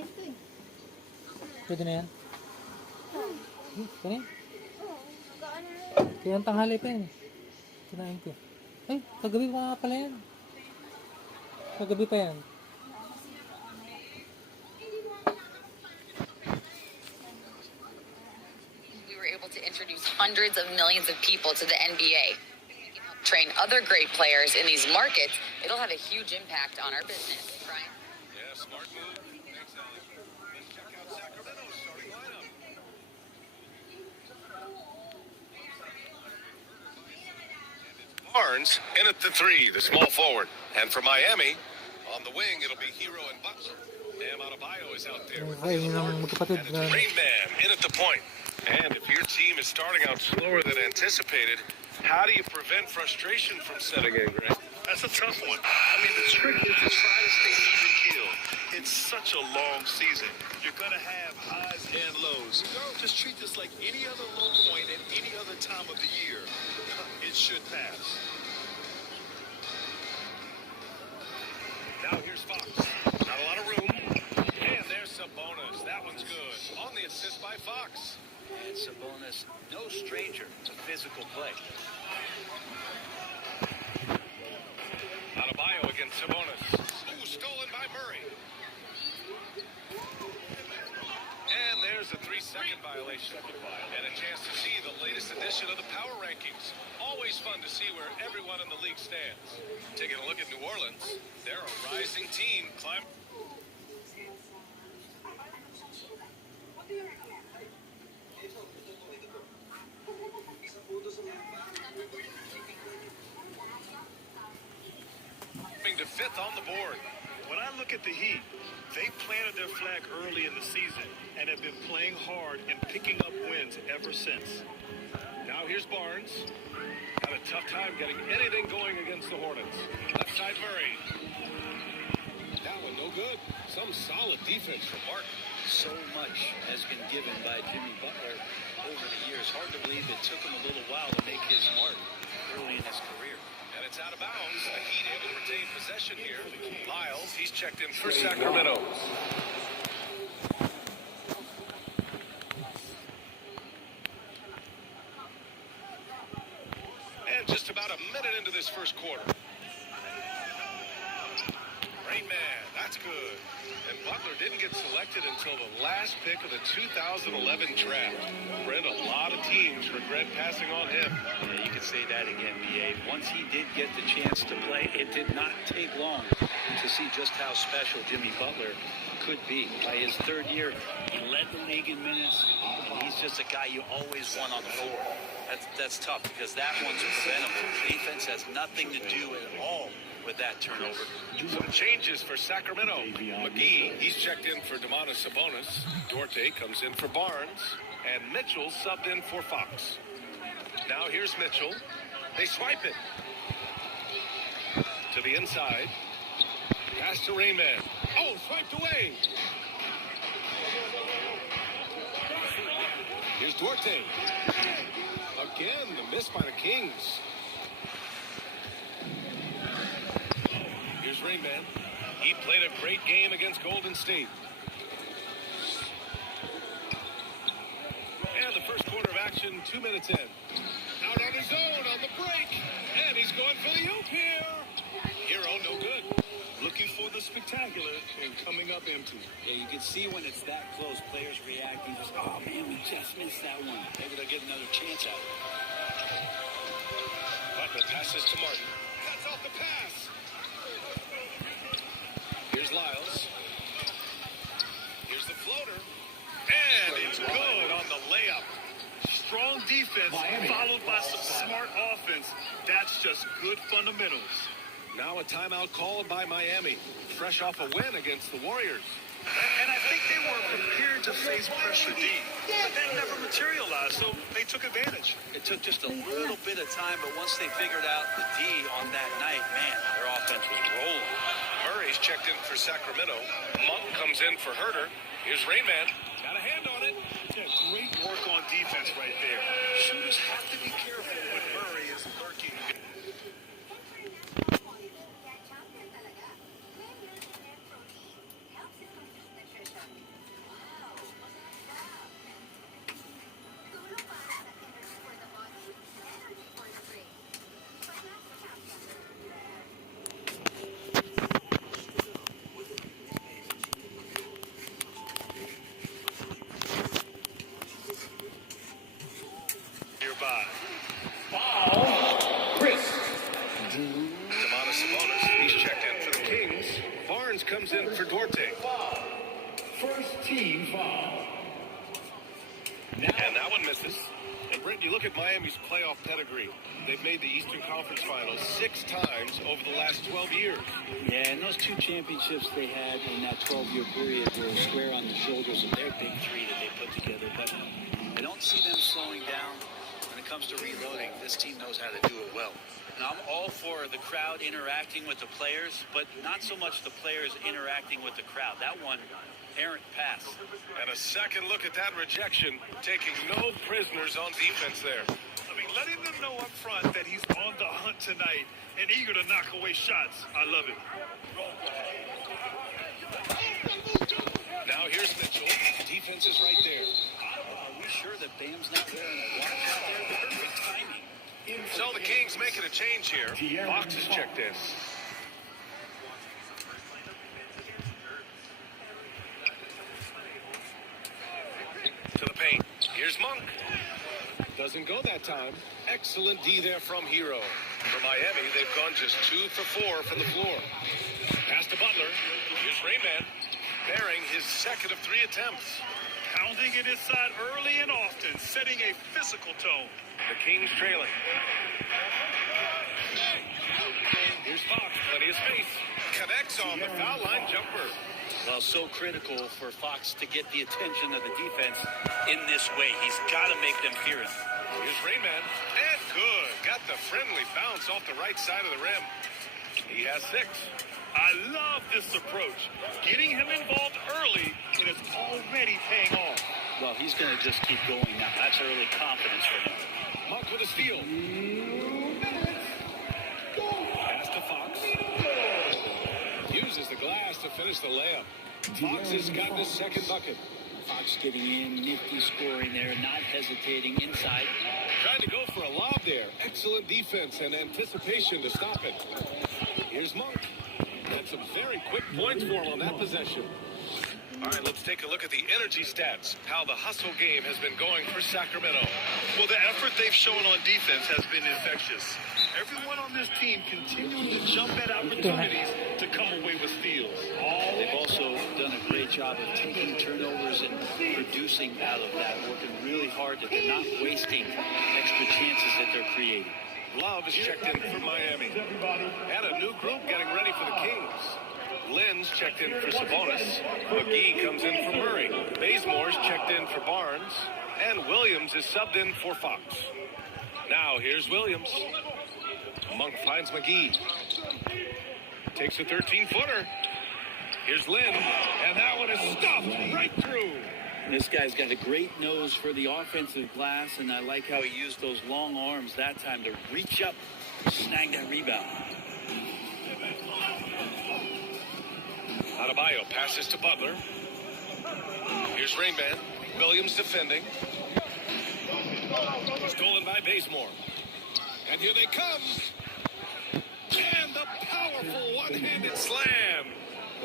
ito eh. Pwede na yan? Kaya? Gaano na yan? Kaya ang tanghali pa yan. Kinain ko. Ay, kagabi pa nga pala yan. Kagabi pa yan. We were able to introduce hundreds of millions of people to the NBA. Train other great players in these markets, it'll have a huge impact on our business. Brian? Yeah, smart move. Thanks, Alex. Let's check out Sacramento's starting lineup. Barnes in at the 3, the small forward. And for Miami, on the wing, it'll be Hero and Butler. Bam Adebayo is out there. Ay, yun ang magkapatid And na... it's Rain Man in at the point. And if your team is starting out slower than anticipated, how do you prevent frustration from setting in, Greg? That's a tough one. I mean, the trick is to try to stay even keeled. It's such a long season. You're going to have highs and lows. Just treat this like any other low point at any other time of the year. It should pass. Now here's Fox. Not a lot of room. And there's Sabonis. That one's good. On the assist by Fox. And Sabonis, no stranger to physical play. Adebayo against Sabonis. Ooh, stolen by Murray. And there's a 3-second violation. And a chance to see the latest edition of the power rankings. Always fun to see where everyone in the league stands. Taking a look at New Orleans, they're a rising team. Climbing to 5th on the board. When I look at the Heat, they planted their flag early in the season and have been playing hard and picking up wins ever since. Now here's Barnes. Had a tough time getting anything going against the Hornets. Left side Murray. That one no good. Some solid defense from Martin. So much has been given by Jimmy Butler over the years. Hard to believe it took him a little while to make his mark early in his career. And it's out of bounds. The Heat able to retain possession here. Lyles, he's checked in for Sacramento. And just about a minute into this first quarter. Rain Man, that's good. And Butler didn't get selected until the last pick of the 2011 draft. Brent, a lot of teams regret passing on him. Yeah, you could say that again, BA. Once he did get the chance to play, it did not take long to see just how special Jimmy Butler could be. By his third year, he led the league in minutes. He's just a guy you always want on the floor. That's tough because that one's preventable. Defense has nothing to do at all with that turnover. Some changes for Sacramento. McGee, he's checked in for Domantas Sabonis. Duarte comes in for Barnes. And Mitchell subbed in for Fox. Now here's Mitchell. They swipe it. To the inside. Pass to Raymond. Oh, swiped away. Here's Duarte. Again, the miss by the Kings. Here's Rainman. He played a great game against Golden State. And the first quarter of action, 2 minutes in. Out on his own on the break. And he's going for the oop here. Hero, no good. Looking for the spectacular and coming up empty. Yeah, you can see when it's that close, players reacting. Just, oh, man, we just missed that one. Maybe they'll get another chance out. Butler passes to Martin. Cuts off the pass. Here's Lyles. Here's the floater. And it's good on the layup. Strong defense followed by some smart offense. That's just good fundamentals. Now a timeout called by Miami. Fresh off a win against the Warriors. And I think they were prepared to face pressure D. But that never materialized, so they took advantage. It took just a little bit of time, but once they figured out the D on that night, man, their offense was rolling. Murray's checked in for Sacramento. Monk comes in for Herter. Here's Rainman. Got a hand on it. Yeah, great work on defense right there. Shooters have to be careful when Murray is lurking. team foul. And that one misses. And Brent, you look at Miami's playoff pedigree. They've made the Eastern Conference Finals 6 times over the last 12 years. Yeah, and those 2 championships they had in that 12-year period were square on the shoulders of their big 3 that they put together. But I don't see them slowing down when it comes to reloading. This team knows how to do it well. And I'm all for the crowd interacting with the players, but not so much the players interacting with the crowd. That one, errant pass. And a second look at that rejection, taking no prisoners on defense there. I mean, letting them know up front that he's on the hunt tonight and eager to knock away shots. I love it. Now here's Mitchell. Defense is right there. Are we sure that Bam's not wearing a watch out there? Perfect timing. So the Kings making a change here. Fox is checked in. To the paint. Here's Monk. Doesn't go that time. Excellent D there from Hero. For Miami, they've gone just 2 for 4 from the floor. Pass to Butler. Here's Rayman. Bearing his second of 3 attempts. Pounding it inside early and often, setting a physical tone. The Kings trailing. Here's Fox. Plenty of space. Connects on the foul line jumper. Well, so critical for Fox to get the attention of the defense in this way. He's got to make them fear him. Here's Rayman. And good. Got the friendly bounce off the right side of the rim. He has 6. I love this approach. Getting him involved early, and it's already paying off. Well, he's going to just keep going now. That's early confidence for him. Monk with a steal. Pass to Fox. Uses the glass to finish the layup. Fox has gotten his second bucket. Fox getting in, nifty scoring there, not hesitating inside. Trying to go for a lob there. Excellent defense and anticipation to stop it. Here's Monk. Had some very quick points for him on that possession. All right, let's take a look at the energy stats. How the hustle game has been going for Sacramento. Well, the effort they've shown on defense has been infectious. Everyone on this team continuing to jump at opportunities to come away with steals. They've also done a great job of taking turnovers and producing out of that, working really hard that they're not wasting extra chances that they're creating. Love is checked in for Miami. And a new group getting ready for the Kings. Lynn's checked in for Sabonis. McGee comes in for Murray. Bazemore's checked in for Barnes. And Williams is subbed in for Fox. Now here's Williams. Monk finds McGee. Takes a 13-footer. Here's Lynn. And that one is stuffed right through. This guy's got a great nose for the offensive glass, and I like how he used those long arms that time to reach up, snag that rebound. Adebayo passes to Butler. Here's Rainman. Williams defending. Stolen by Bazemore. And here they come. And the powerful one-handed slam.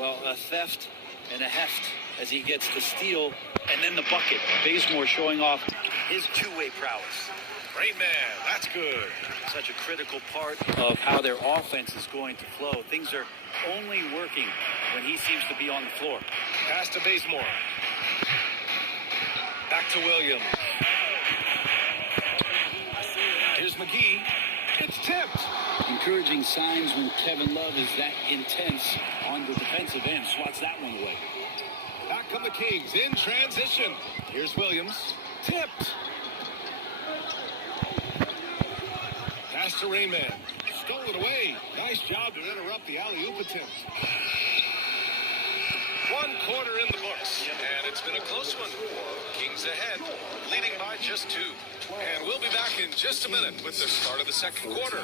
Well, a theft and a heft as he gets the steal and then the bucket. Bazemore showing off his two-way prowess. Rainman, that's good. Such a critical part of how their offense is going to flow. Things are only working when he seems to be on the floor. Pass to Bazemore. Back to Williams. Here's McGee. It's tipped. Encouraging signs when Kevin Love is that intense on the defensive end. Swats that one away. Back come the Kings in transition. Here's Williams. Tipped. Pass to Rainman. Stolen away. Nice job to interrupt the alley-oop attempt. 1 quarter in the books. And it's been a close one. Kings ahead, leading by just 2. And we'll be back in just a minute with the start of the second quarter.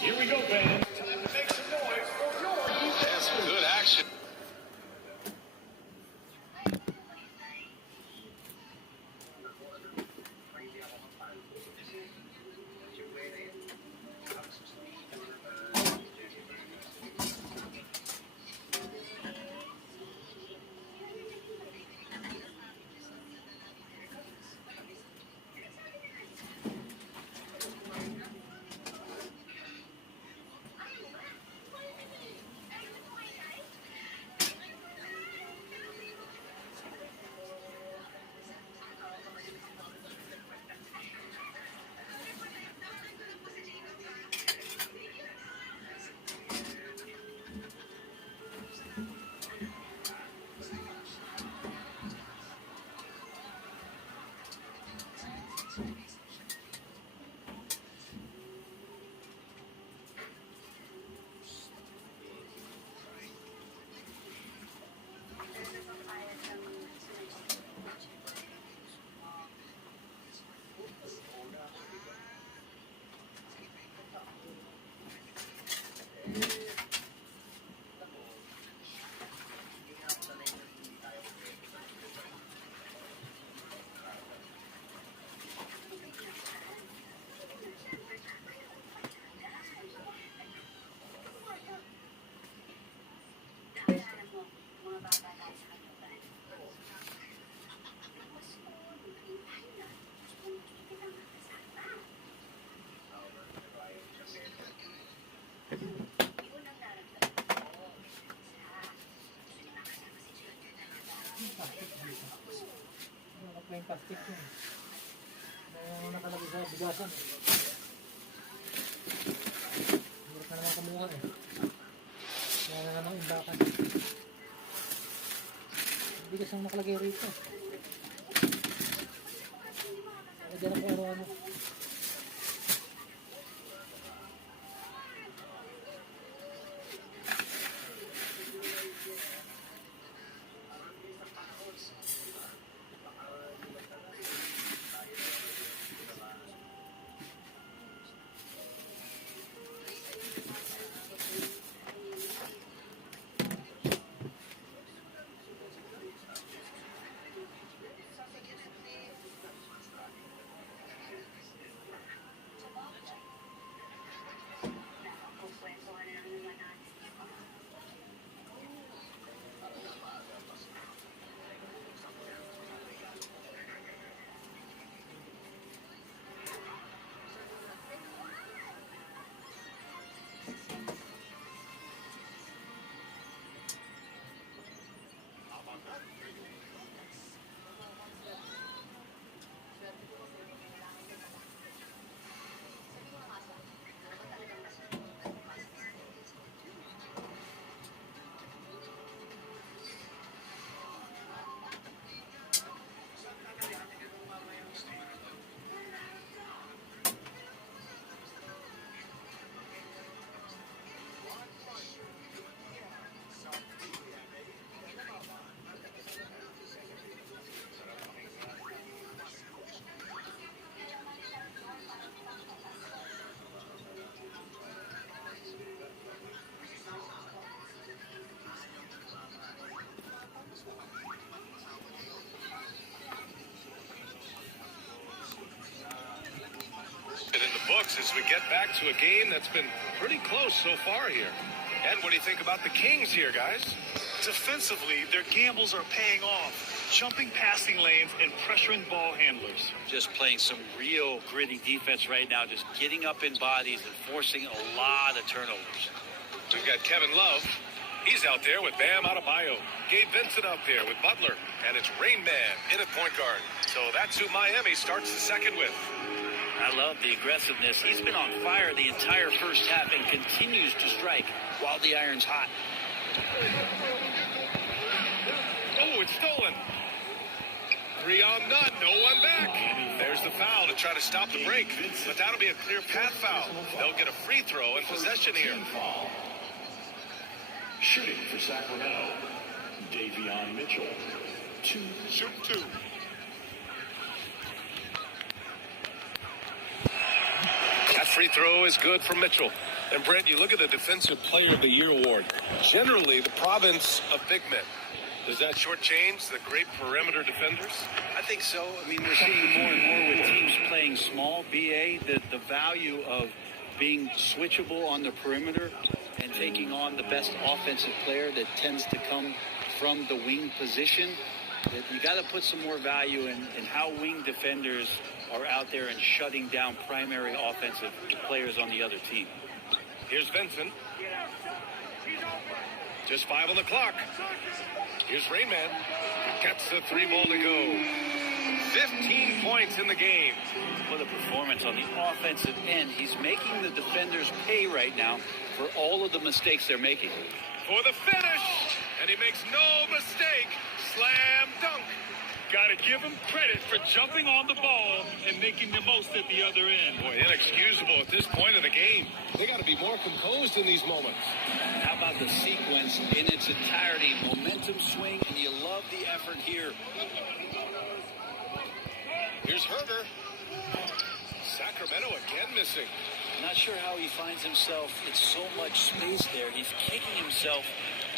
Here we go, fans. Time to make some noise for your That's some good action. nga eh. Kaya na naman imbakan. Hindi kasi nakalagay rito. Diyan ako ano. In the books as we get back to a game that's been pretty close so far here. And what do you think about the Kings here, guys? Defensively, their gambles are paying off. Jumping passing lanes and pressuring ball handlers. Just playing some real gritty defense right now, just getting up in bodies and forcing a lot of turnovers. We've got Kevin Love. He's out there with Bam Adebayo. Gabe Vincent out there with Butler. And it's Rain Man in at point guard. So that's who Miami starts the second with. I love the aggressiveness. He's been on fire the entire first half and continues to strike while the iron's hot. Oh, it's stolen. 3 on none, no one back. There's the foul to try to stop the break. But that'll be a clear path foul. They'll get a free throw and possession here. Shooting for Sacramento, Davion Mitchell. Shoot 2. That free throw is good for Mitchell. And Brent, you look at the Defensive Player of the Year award. Generally, the province of big men. Does that shortchange the great perimeter defenders? I think so. I mean, we're seeing more and more with teams playing small, BA, the value of being switchable on the perimeter and taking on the best offensive player that tends to come from the wing position. That you got to put some more value in how wing defenders are out there and shutting down primary offensive players on the other team. Here's Vincent. Just 5 on the clock. Here's Rain Man. Gets the 3 ball to go. 15 points in the game. What a performance on the offensive end. He's making the defenders pay right now for all of the mistakes they're making. For the finish. And he makes no mistake. Slam dunk. Got to give him credit for jumping on the ball and making the most at the other end. Boy, inexcusable at this point of the game. They got to be more composed in these moments. How about the sequence in its entirety? Momentum swing, and you love the effort here. Here's Herder. Sacramento again missing. Not sure how he finds himself in so much space there. He's kicking himself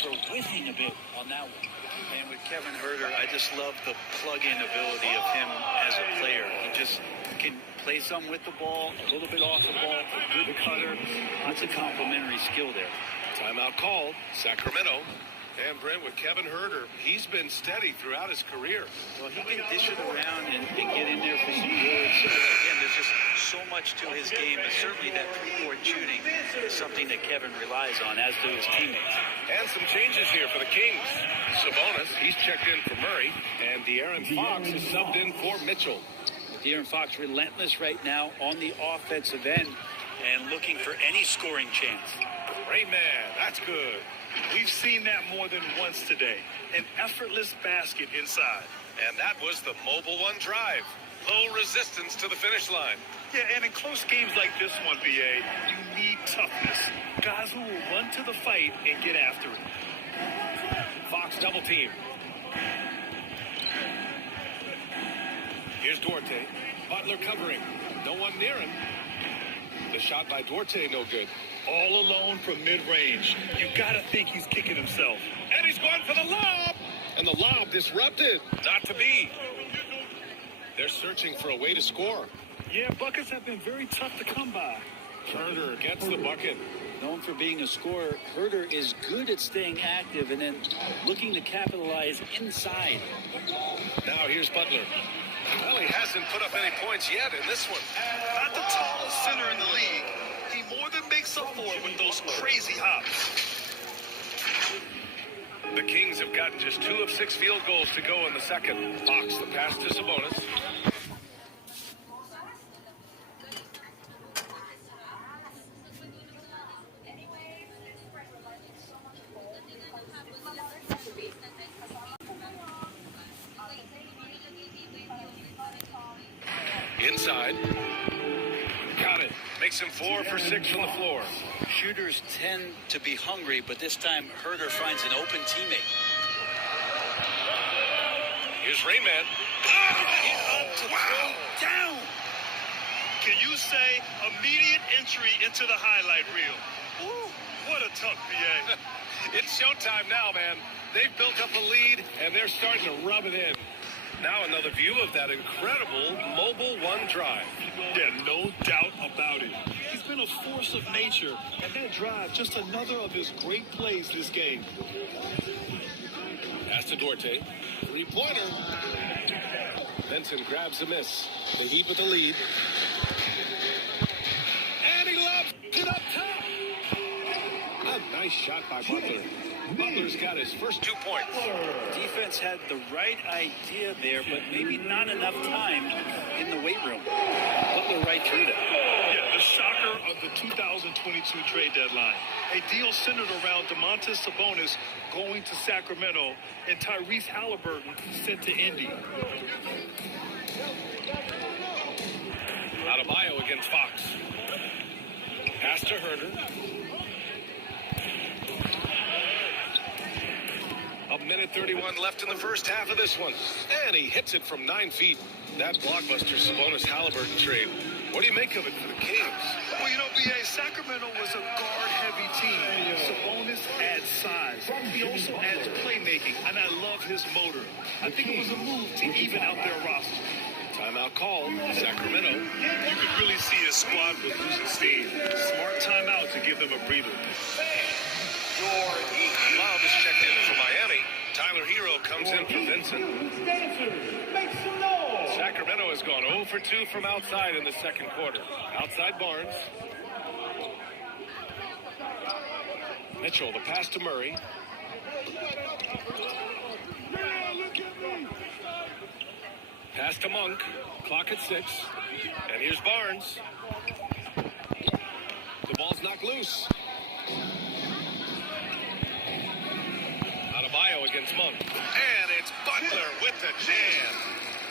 for whiffing a bit on that one. And with Kevin Herder, I just love the plug-in ability of him as a player. He just can play some with the ball, a little bit off the ball, a good cutter. Lots of complementary skill there. Timeout called. Sacramento. And Brent, with Kevin Herder, he's been steady throughout his career. Well, he can dish it around and get in there for some goals. Again, there's just so much to his game, but certainly that three-point shooting is something that Kevin relies on, as do his teammates. And some changes here for the Kings. Sabonis, he's checked in for Murray, and De'Aaron Fox is subbed in for Mitchell. De'Aaron Fox relentless right now on the offensive end. and looking for any scoring chance. Rayman, that's good. We've seen that more than once today. An effortless basket inside. And that was the Mobile One drive. Low resistance to the finish line. Yeah, and in close games like this one, BA, you need toughness. Guys who will run to the fight and get after it. Fox double team. Here's Duarte. Butler covering. No one near him. The shot by Duarte, no good. All alone from mid-range. You gotta think he's kicking himself. And he's going for the lob. And the lob disrupted. Not to be. They're searching for a way to score. Yeah, buckets have been very tough to come by. Herder gets the bucket. Known for being a scorer, Herder is good at staying active and then looking to capitalize inside. Now here's Butler. Well, he hasn't put up any points yet in this one. Not the tallest center in the league. He more than makes up for it with those crazy hops. The Kings have gotten just 2 of 6 field goals to go in the second. Fox the pass to Sabonis. Inside. Got it. Makes him 4 for 6 from the floor. Shooters tend to be hungry, but this time Herder finds an open teammate. Here's Rayman. Wow! Down! Can you say immediate entry into the highlight reel? Woo! What a tough BA. It's showtime now, man. They've built up a lead, and they're starting to rub it in. Now another view of that incredible Mobile One drive. Yeah, no doubt about it. He's been a force of nature, and that drive, just another of his great plays this game. Pass to Duarte. 3-pointer. Benson grabs the miss. The Heat with the lead. And he lobs it up top. A nice shot by Butler. Butler's got his first 2 points. Defense had the right idea there, but maybe not enough time in the weight room. Butler right through that. Yeah, the shocker of the 2022 trade deadline. A deal centered around Domantas Sabonis going to Sacramento and Tyrese Halliburton sent to Indy. Adebayo against Fox. Pass to Herder. A minute 31 left in the first half of this one. And he hits it from 9 feet. That blockbuster Sabonis-Halliburton trade. What do you make of it for the Kings? Well, you know, BA, Sacramento was a guard-heavy team. Sabonis adds size. He also adds playmaking, and I love his motor. I think it was a move to even out their roster. Timeout call. Sacramento. You could really see his squad was losing steam. Smart timeout to give them a breather. Love is checked in for Miami. Tyler Hero comes in for Vincent. Sacramento has gone 0 for 2 from outside in the second quarter. Outside Barnes. Mitchell, the pass to Murray. Pass to Monk. Clock at 6. And here's Barnes. The ball's knocked loose. Adebayo against Monk. And it's Butler with the jam.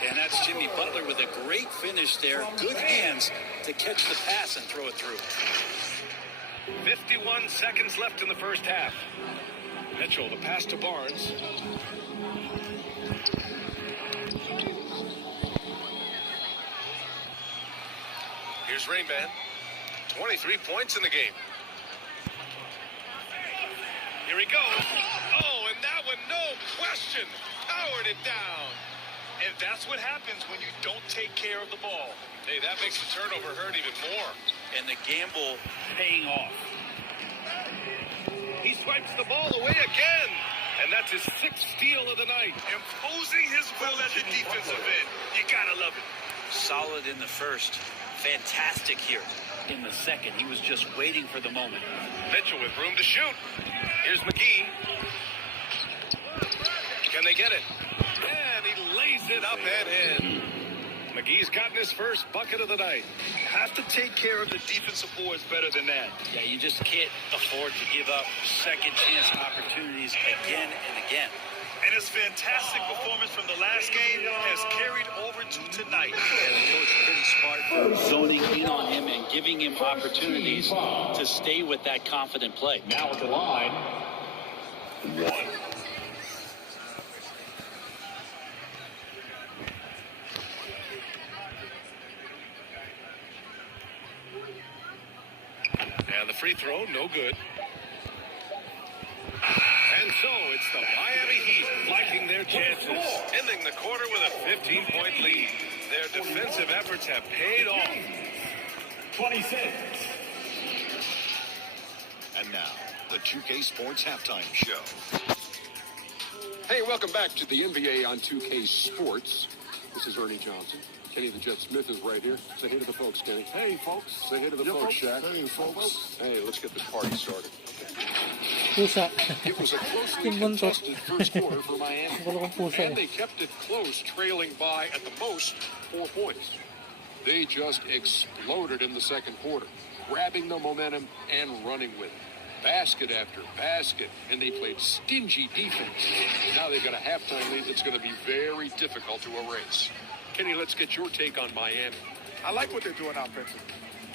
And that's Jimmy Butler with a great finish there. Good hands to catch the pass and throw it through. 51 seconds left in the first half. Mitchell, the pass to Barnes. Here's Rayman. 23 points in the game. Here he goes. Oh, and that one, no question, powered it down. And that's what happens when you don't take care of the ball. Hey, that makes the turnover hurt even more. And the gamble paying off. He swipes the ball away again. And that's his 6th steal of the night. Imposing his will at the defensive end. You gotta love it. Solid in the first. Fantastic here in the second. He was just waiting for the moment. Mitchell with room to shoot. Here's McGee. Can they get it? And he lays it up and in. McGee's gotten his first bucket of the night. Have to take care of the defensive boards better than that. Yeah, you just can't afford to give up second chance opportunities again and again. And his fantastic performance from the last game has carried over to tonight. And the coach pretty smart for zoning in on him and giving him opportunities to stay with that confident play. Now at the line, 1. And the free throw, no good. And so it's the Miami Heat liking their chances, ending the quarter with a 15-point lead. Their defensive efforts have paid off. 26. And now, the 2K Sports Halftime Show. Hey, welcome back to the NBA on 2K Sports. This is Ernie Johnson. Kenny the Jet Smith is right here. Say hey to the folks, Kenny. Hey, folks. Say hey to the folks, Shaq. Hey, folks. Hey, let's get this party started. Pusa. It was a closely Yung buntot. contested first quarter for Miami. Wala kang pusa And eh. they kept it close, trailing by, at the most, 4 points. They just exploded in the second quarter, grabbing the momentum and running with it. Basket after basket, and they played stingy defense. Now they've got a halftime lead that's going to be very difficult to erase. Kenny, let's get your take on Miami. I like what they're doing offensively.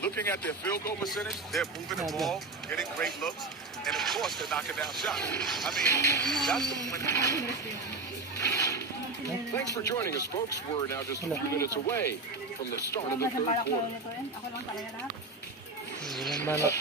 Looking at their field goal percentage, they're moving the ball, getting great looks, and of course they're knocking down shots. I mean, that's the point. Thanks for joining us, folks. We're now just a few minutes away from the start of the third quarter. Walang balak.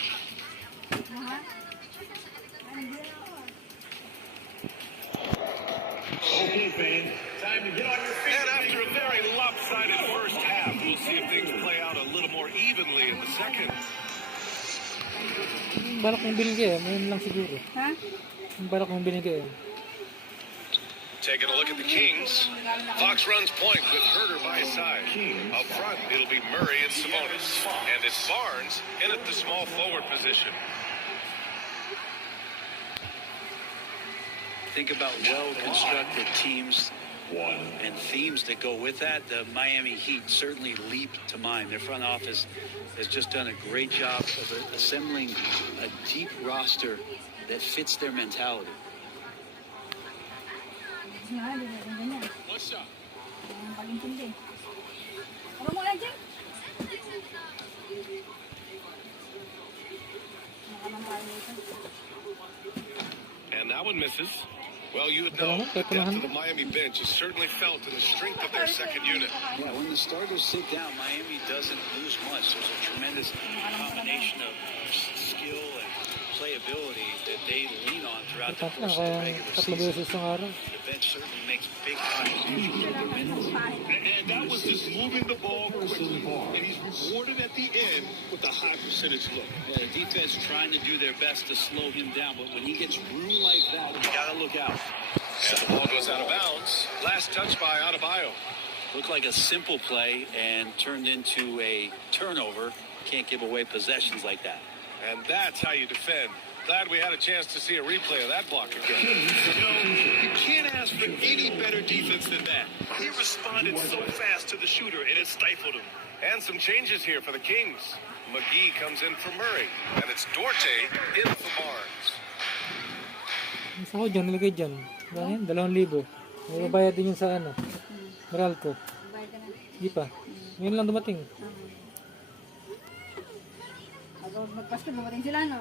Okay, fans, time to get on your feet. And after a very lopsided first half, we'll see if things play out a little more evenly in the second. Yung balak mong binigay, mayroon lang siguro. Ha? Yung balak mong binigay. Taking a look at the Kings. Fox runs point with Herter by his side. Up front, it'll be Murray and Sabonis. And it's Barnes in at the small forward position. Think about well-constructed teams 1. and themes that go with that. The Miami Heat certainly leap to mind. Their front office has just done a great job of assembling a deep roster that fits their mentality. What's up? Ang pag-intindi. Ano mo lang dyan? And that one misses. Well, you would know the depth of the Miami bench is certainly felt in the strength of their second unit. Yeah, when the starters sit down, Miami doesn't lose much. There's a tremendous combination of skill and playability that they lean on throughout the Tatak na, course of the kaya regular tatlo season. beses yung araw. The bench certainly makes big contributions to the wins. And that was just moving the ball quickly. And he's rewarded at the end with a high percentage look. Yeah, the defense trying to do their best to slow him down, but when he gets room like that, you gotta look out. And the ball goes out of bounds. Last touch by Adebayo. Looked like a simple play and turned into a turnover. Can't give away possessions like that. And that's how you defend. Glad we had a chance to see a replay of that block again. You know, you can't ask for any better defense than that. He responded so fast to the shooter, and it stifled him. And some changes here for the Kings. McGee comes in for Murray. And it's Dorte in for Barnes. Ang sahod dyan, nilagay dyan. Ganyan, 2,000. May babayad din yun sa ano, Meralco. Bayad ka na. Di pa. Ngayon lang dumating. Bago magpasko, dumating sila, no?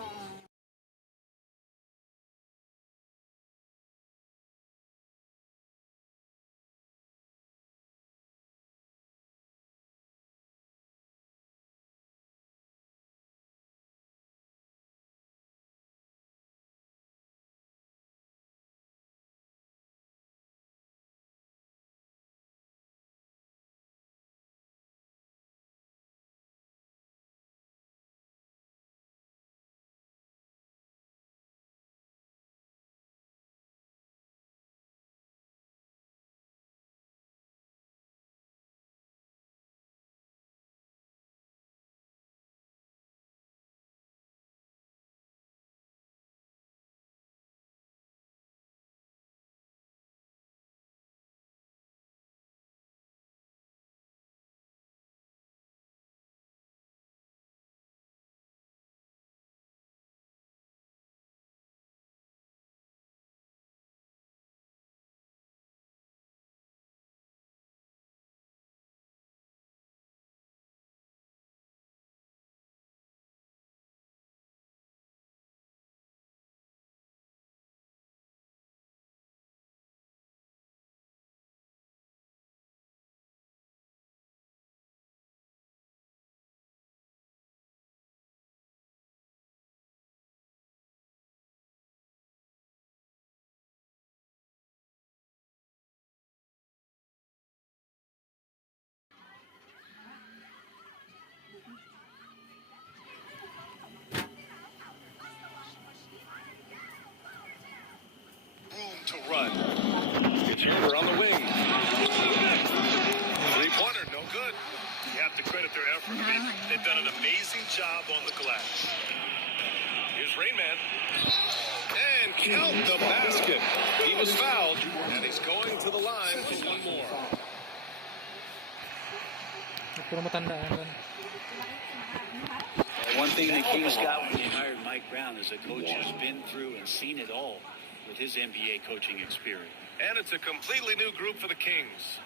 Rain Man. And count the basket. He was fouled, and he's going to the line for one more. Puro matandaan doon. One thing the Kings got when they hired Mike Brown is a coach who's been through and seen it all with his NBA coaching experience. And it's a completely new group for the Kings.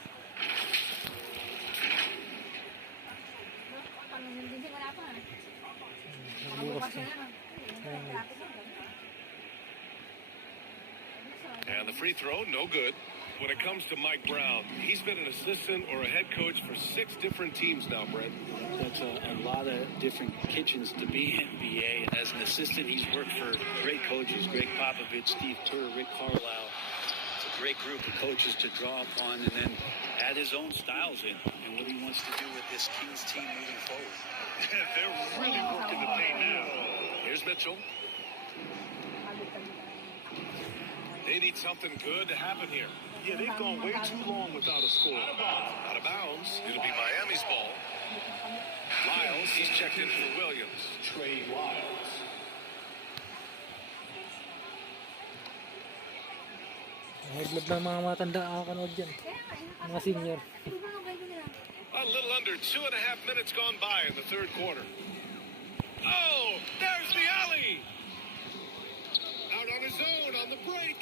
And the free throw, no good. When it comes to Mike Brown, he's been an assistant or a head coach for 6 different teams now, Brett. That's a lot of different kitchens to be in NBA. And as an assistant, he's worked for great coaches, Greg Popovich, Steve Kerr, Rick Carlisle. It's a great group of coaches to draw upon and then add his own styles in and what he wants to do with this Kings team moving forward. They're really working the paint now. Here's Mitchell. They need something good to happen here. Yeah, they've gone way too long without a score. Out of bounds. It'll be Miami's ball. Lyles, he's checked in for Williams. Trey Lyles. High-blood ng mga matanda kakanood dyan. Mga senior. A little under 2.5 minutes gone by in the third quarter. Oh, there's the alley. Out on his own on the break.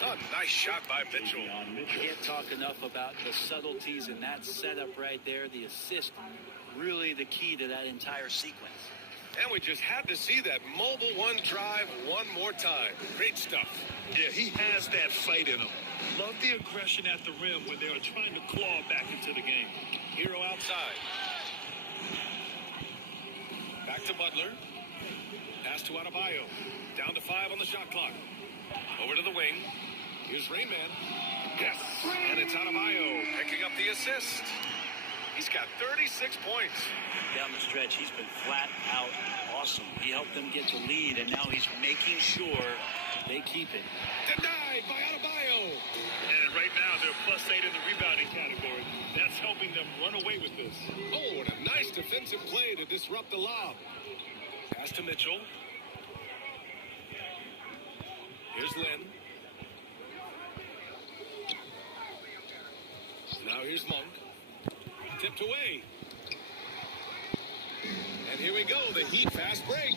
A nice shot by Mitchell. Can't talk enough about the subtleties in that setup right there. The assist, really the key to that entire sequence. And we just had to see that mobile one drive one more time. Great stuff. Yeah, he has that fight in him. Love the aggression at the rim when they are trying to claw back into the game. Hero outside. Back to Butler. Pass to Adebayo. Down to 5 on the shot clock. Over to the wing. Here's Rain Man. Yes. And it's Adebayo picking up the assist. He's got 36 points. Down the stretch, he's been flat out awesome. He helped them get the lead, and now he's making sure they keep it. Denied by Adebayo. And right now, they're +8 in the rebounding category. That's helping them run away with this. Oh, and a nice defensive play to disrupt the lob. Pass to Mitchell. Here's Lynn. Now here's Monk. Tipped away. And here we go, the Heat fast break.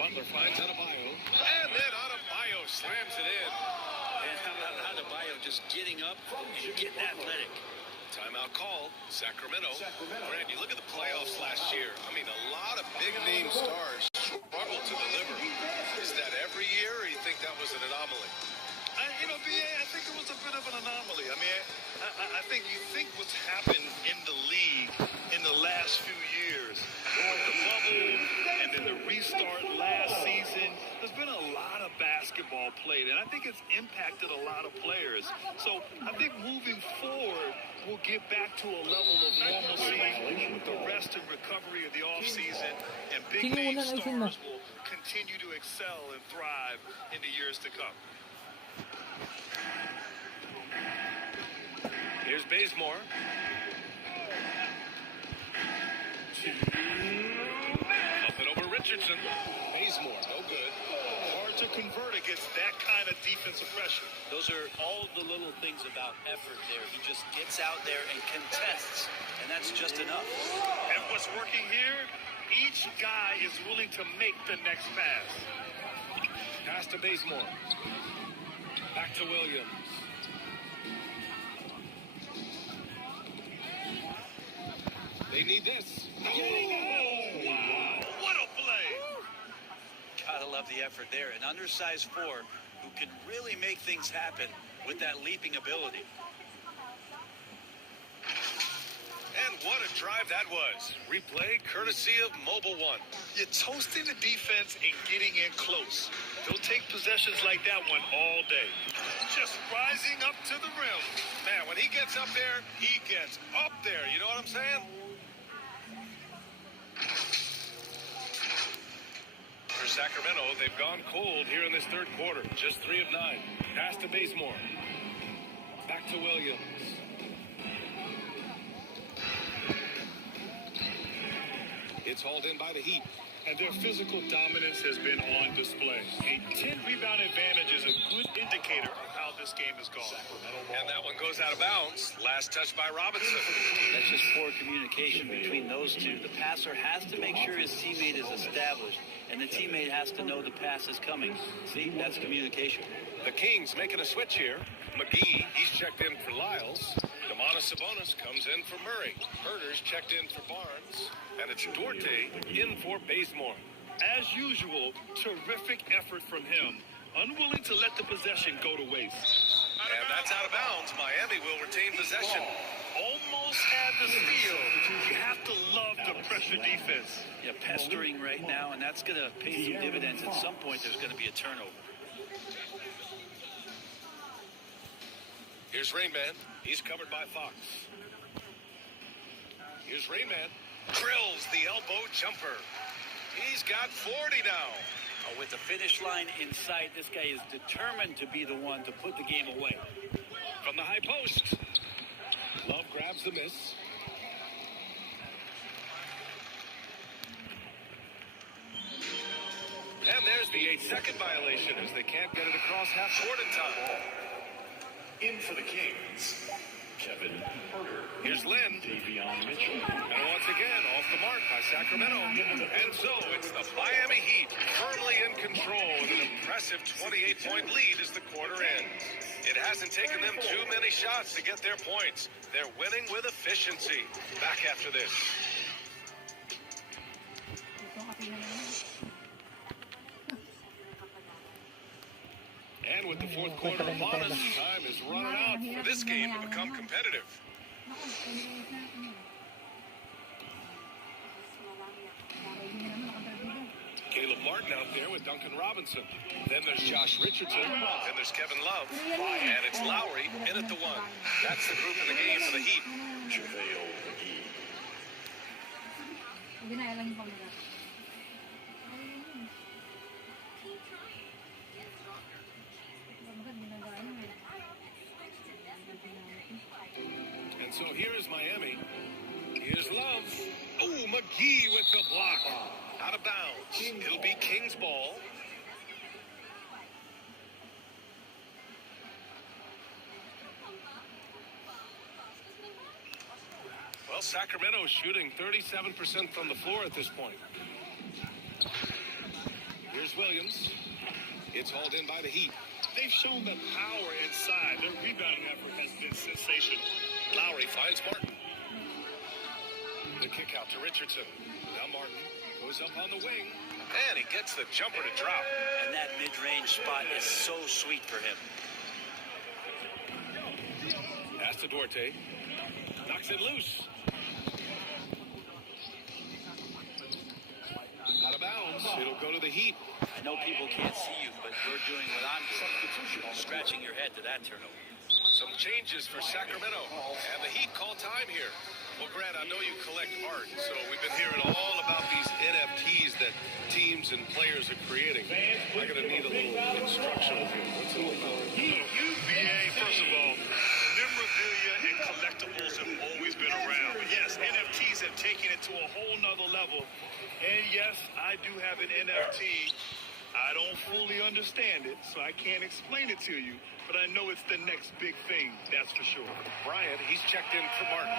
Butler finds Adebayo. And then Adebayo slams it in. And how about Adebayo just getting up and getting athletic? Timeout call, Sacramento. Brad, you look at the playoffs last year. I mean, a lot of big-name stars struggled to deliver. Is that every year, or you think that was an anomaly? I think it was a bit of an anomaly. I mean, I think you think what's happened in the league in the last few years, with the bubble and then the restart last season, there's been a lot of basketball played, and I think it's impacted a lot of players. So I think moving forward, we'll get back to a level of normalcy with the rest and recovery of the offseason, and big-name stars will continue to excel and thrive in the years to come. Here's Bazemore. Up and over Richardson. Bazemore, no good. Hard to convert against that kind of defensive pressure. Those are all the little things about effort there. He just gets out there and contests, and that's just enough. And what's working here, each guy is willing to make the next pass. Pass to Bazemore. Back to Williams. They need this. Oh, wow. What a play. Gotta love the effort there. An undersized 4 who can really make things happen with that leaping ability. And what a drive that was. Replay courtesy of Mobile One. You're toasting the defense and getting in close. They'll take possessions like that one all day. Just rising up to the rim. Man, when he gets up there, he gets up there. You know what I'm saying? For Sacramento, they've gone cold here in this third quarter. Just 3 of 9. Pass to Bazemore. Back to Williams. It's hauled in by the Heat. and their physical dominance has been on display. A 10-rebound advantage is a good indicator of how this game has gone. And that one goes out of bounds. Last touch by Robinson. That's just poor communication between those two. The passer has to make sure his teammate is established, and the teammate has to know the pass is coming. See, that's communication. The Kings making a switch here. McGee, he's checked in for Lyles. Domantas Sabonis comes in for Murray. Herter's checked in for Barnes. And it's Duarte in for Bazemore. As usual, terrific effort from him. Unwilling to let the possession go to waste. And that's out of bounds. Miami will retain possession. Almost had the steal. You have to love the pressure defense. Yeah, pestering right now, and that's going to pay some dividends. At some point, there's going to be a turnover. Here's Rainman. He's covered by Fox. Here's Rainman. Drills the elbow jumper. He's got 40 now. With the finish line in sight, this guy is determined to be the one to put the game away. From the high post. Love grabs the miss. And there's the 8-second violation as they can't get it across half court in time. In for the Kings, Kevin Herter. Here's Lynn. Davion Mitchell. And once again, off the mark by Sacramento. And so it's the Miami Heat firmly in control with an impressive 28-point lead as the quarter ends. It hasn't taken them too many shots to get their points. They're winning with efficiency. Back after this. And with the fourth quarter upon us, time is running out for this game to become competitive. Caleb Martin out there with Duncan Robinson. Then there's Josh Richardson. Then there's Kevin Love. And it's Lowry in at the one. That's the group in the game for the Heat. JaVale McGee. And so here is Miami. Here's Love. Oh, McGee with the block. Out of bounds. It'll be Kings ball. Well, Sacramento's shooting 37% from the floor at this point. Here's Williams. It's hauled in by the Heat. They've shown the power inside. Their rebounding effort has been sensational. Lowry finds Martin. The kick out to Richardson. Now Martin goes up on the wing. And he gets the jumper to drop. And that mid-range spot is so sweet for him. Pass to Duarte. Knocks it loose. Out of bounds. It'll go to the Heat. I know people can't see you, but you're doing what I'm doing. Scratching your head to that turnover. Some changes for Sacramento. And the Heat call time here. Well, Grant, I know you collect art, so we've been hearing all about these NFTs that teams and players are creating. I'm going to need a little instruction here. What's it all about? UVA, first of all, memorabilia and collectibles have always been around. But yes, NFTs have taken it to a whole nother level. And yes, I do have an NFT. I don't fully understand it, so I can't explain it to you. But I know it's the next big thing, that's for sure. Bryant, he's checked in for Martin.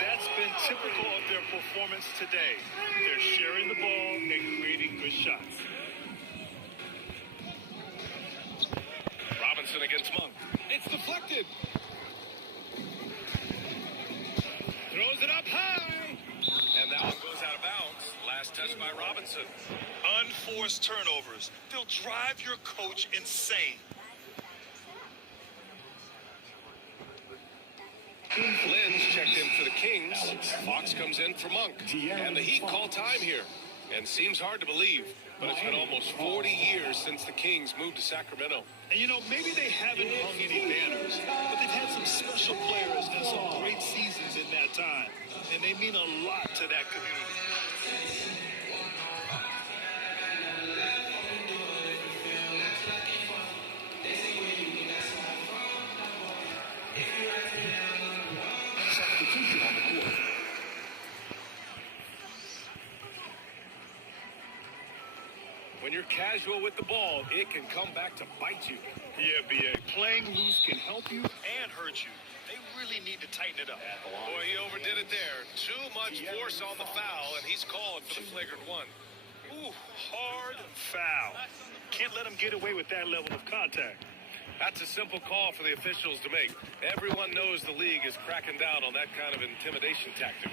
That's been typical of their performance today. They're sharing the ball and creating good shots. Robinson against Monk. It's deflected. Throws it up high. And that one goes out of bounds. Last touch by Robinson. Unforced turnovers. They'll drive your coach insane. Lynn's checked in for the Kings. Fox comes in for Monk. And the Heat call time here. And seems hard to believe, but it's been almost 40 years since the Kings moved to Sacramento. And you know, maybe they haven't hung any banners, but they've had some special players and some great seasons in that time. And they mean a lot to that community. When you're casual with the ball, it can come back to bite you. Yeah, B.A. Playing loose can help you and hurt you. They really need to tighten it up. Boy, he overdid it there. Too much force on the foul, and he's called for the flagrant one. Ooh, hard foul. Can't let him get away with that level of contact. That's a simple call for the officials to make. Everyone knows the league is cracking down on that kind of intimidation tactic.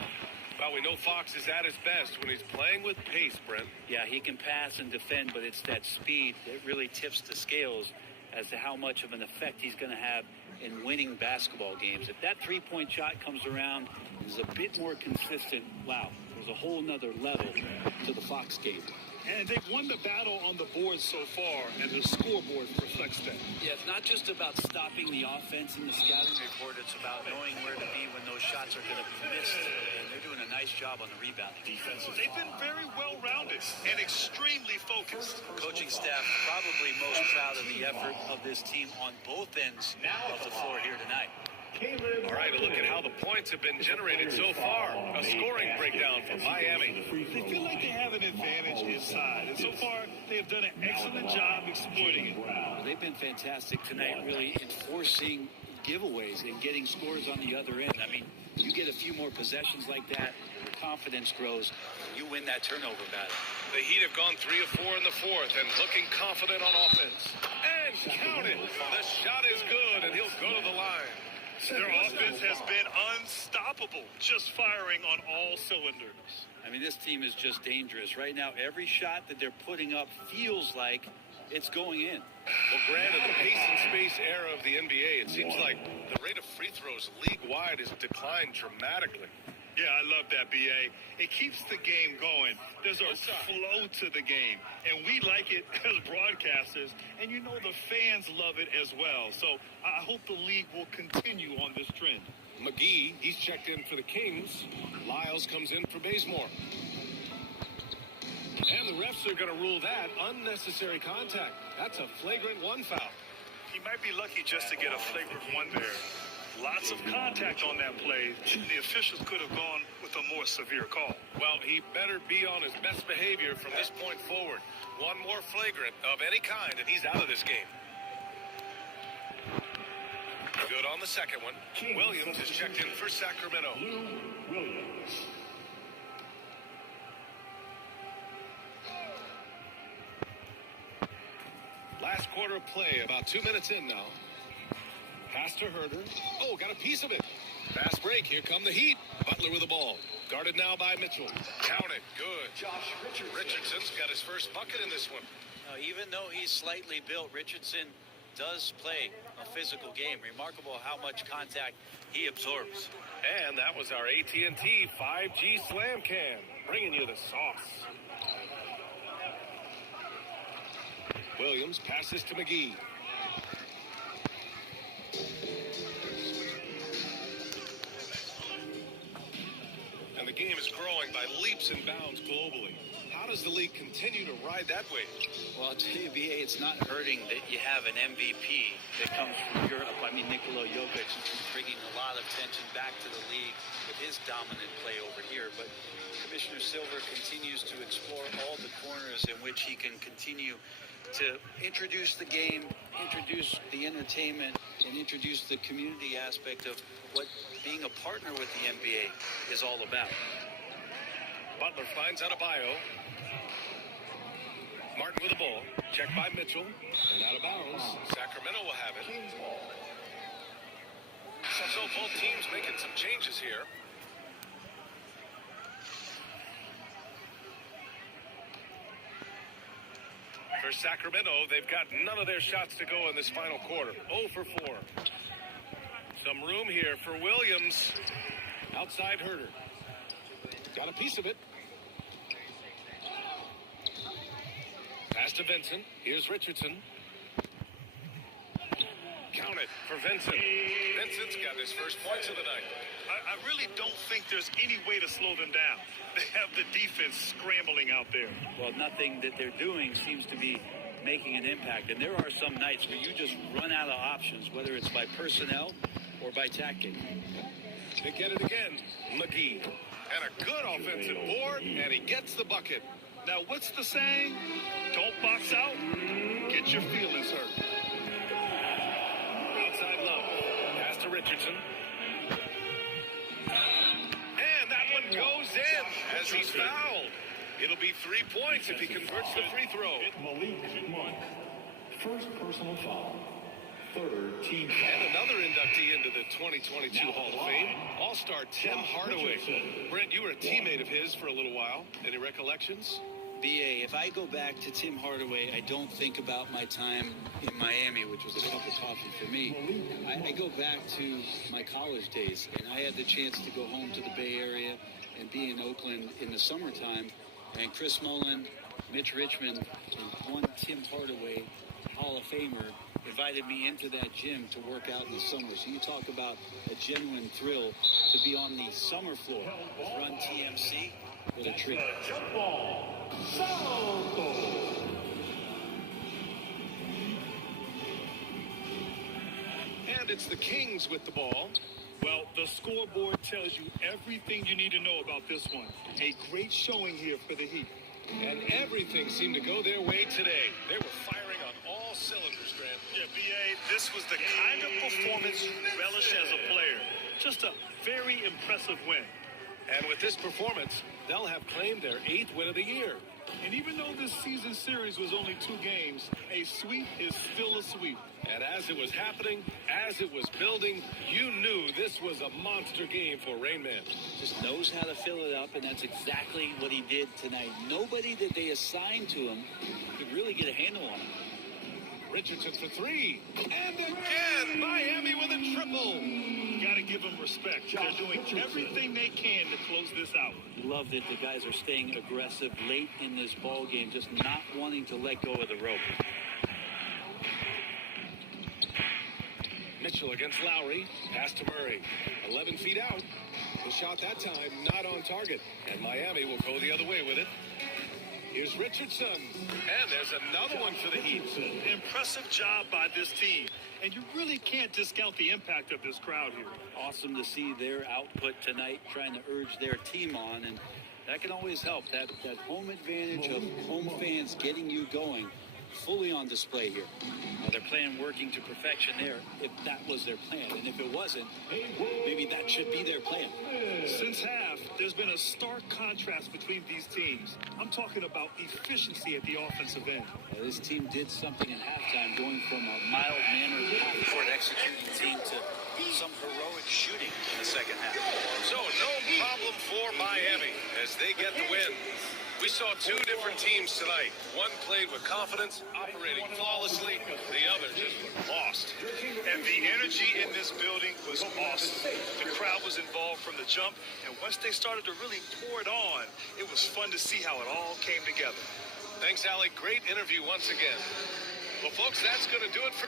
Well, we know Fox is at his best when he's playing with pace, Brent. Yeah, he can pass and defend, but it's that speed that really tips the scales as to how much of an effect he's going to have in winning basketball games. If that three-point shot comes around, is a bit more consistent, wow, there's a whole nother level to the Fox game. And they've won the battle on the board so far, and the scoreboard reflects that. Yeah, it's not just about stopping the offense in the scouting report. It's about knowing where to be when those shots are going to be missed. And they're doing a nice job on the rebounding. They've been very well-rounded and extremely focused. Coaching staff probably most proud of the effort of this team on both ends of the floor here tonight. All right, a look at how the points have been generated so far. A scoring breakdown for Miami. They feel like they have an advantage inside, and so far they have done an excellent job exploiting it. Well, they've been fantastic tonight, really enforcing giveaways and getting scores on the other end. I mean, you get a few more possessions like that, your confidence grows, you win that turnover battle. The Heat have gone 3 of 4 in the fourth and looking confident on offense. And count it. The shot is good, and he'll go to the line. Their offense has been unstoppable, just firing on all cylinders. I mean, this team is just dangerous. Right now, every shot that they're putting up feels like it's going in. Well, granted, the pace and space era of the NBA, it seems like the rate of free throws league-wide has declined dramatically. Yeah, I love that, B.A. It keeps the game going. There's a flow to the game, and we like it as broadcasters, and you know the fans love it as well. So I hope the league will continue on this trend. McGee, he's checked in for the Kings. Lyles comes in for Bazemore. And the refs are going to rule that unnecessary contact. That's a flagrant one foul. He might be lucky just to get a flagrant one there. Lots of contact on that play. The officials could have gone with a more severe call. Well, he better be on his best behavior from this point forward. One more flagrant of any kind, and he's out of this game. Good on the second one. Williams is checked in for Sacramento. Lou Williams. Last quarter of play, about 2 minutes in now. Pass to Herder. Oh, got a piece of it. Fast break. Here come the Heat. Butler with the ball. Guarded now by Mitchell. Count it. Good. Josh Richardson. Richardson's got his first bucket in this one. Even though he's slightly built, Richardson does play a physical game. Remarkable how much contact he absorbs. And that was our AT&T 5G Slam Cam, bringing you the sauce. Williams passes to McGee. And the game is growing by leaps and bounds globally. How does the league continue to ride that wave? Well, to the NBA, it's not hurting that you have an MVP that comes from Europe. I mean, Nikola Jokic is bringing a lot of attention back to the league with his dominant play over here. But Commissioner Silver continues to explore all the corners in which he can continue to introduce the game, introduce the entertainment, and introduce the community aspect of what being a partner with the NBA is all about. Butler finds Adebayo. Martin with the ball. Checked by Mitchell. And out of bounds. Sacramento will have it. So both teams making some changes here. For Sacramento, they've got none of their shots to go in this final quarter. 0 for 4. Some room here for Williams. Outside Herder. Got a piece of it. Pass to Vincent. Here's Richardson. Count it for Vincent. Vincent's got his first points of the night. I really don't think there's any way to slow them down. They have the defense scrambling out there. Well, nothing that they're doing seems to be making an impact. And there are some nights where you just run out of options, whether it's by personnel or by tactic. They get it again. McGee. And a good offensive board, and he gets the bucket. Now, what's the saying? Don't box out, get your feelings hurt. Outside low. Pass to Richardson. And that one goes in as he's fouled. It'll be 3 points if he converts the free throw. Malik Monk. First personal foul. Third team foul. And another inductee into the 2022 Hall of Fame, All-Star Tim Hardaway. Brent, you were a teammate of his for a little while. Any recollections? BA, if I go back to Tim Hardaway, I don't think about my time in Miami, which was a cup of coffee for me. I go back to my college days, and I had the chance to go home to the Bay Area and be in Oakland in the summertime. And Chris Mullin, Mitch Richmond, and one Tim Hardaway, Hall of Famer, invited me into that gym to work out in the summer. So you talk about a genuine thrill to be on the summer floor with Run TMC. What a treat. Jump ball. Salto. And it's the Kings with the ball. Well, the scoreboard tells you everything you need to know about this one. A great showing here for the Heat. And everything seemed to go their way today. They were firing on all cylinders, Grant. Yeah, BA, this was the kind of performance you relish as a player. Just a very impressive win. And with this performance, they'll have claimed their 8th win of the year. And even though this season series was only 2 games, a sweep is still a sweep. And as it was happening, as it was building, you knew this was a monster game for Rain Man. Just knows how to fill it up, and that's exactly what he did tonight. Nobody that they assigned to him could really get a handle on him. Richardson for 3. And again, Miami with a triple. You got to give them respect. They're doing everything they can to close this out. Love that the guys are staying aggressive late in this ball game, just not wanting to let go of the rope. Mitchell against Lowry. Pass to Murray. 11 feet out. The shot that time not on target. And Miami will go the other way with it. Here's Richardson. And there's another one for the Heat. Impressive job by this team. And you really can't discount the impact of this crowd here. Awesome to see their output tonight, trying to urge their team on, and that can always help. That home advantage of home fans getting you going, fully on display here. They're playing working to perfection there, if that was their plan. And if it wasn't, maybe that should be their plan. Since half, there's been a stark contrast between these teams. I'm talking about efficiency at the offensive end. This team did something in halftime, going from a mild-mannered half-court executing team to some heroic shooting in the second half. So no problem for Miami as they get the win. We saw 2 different teams tonight. One played with confidence, operating flawlessly. The other just looked lost. And the energy in this building was awesome. The crowd was involved from the jump, and once they started to really pour it on, it was fun to see how it all came together. Thanks, Allie. Great interview once again. Well, folks, that's going to do it for...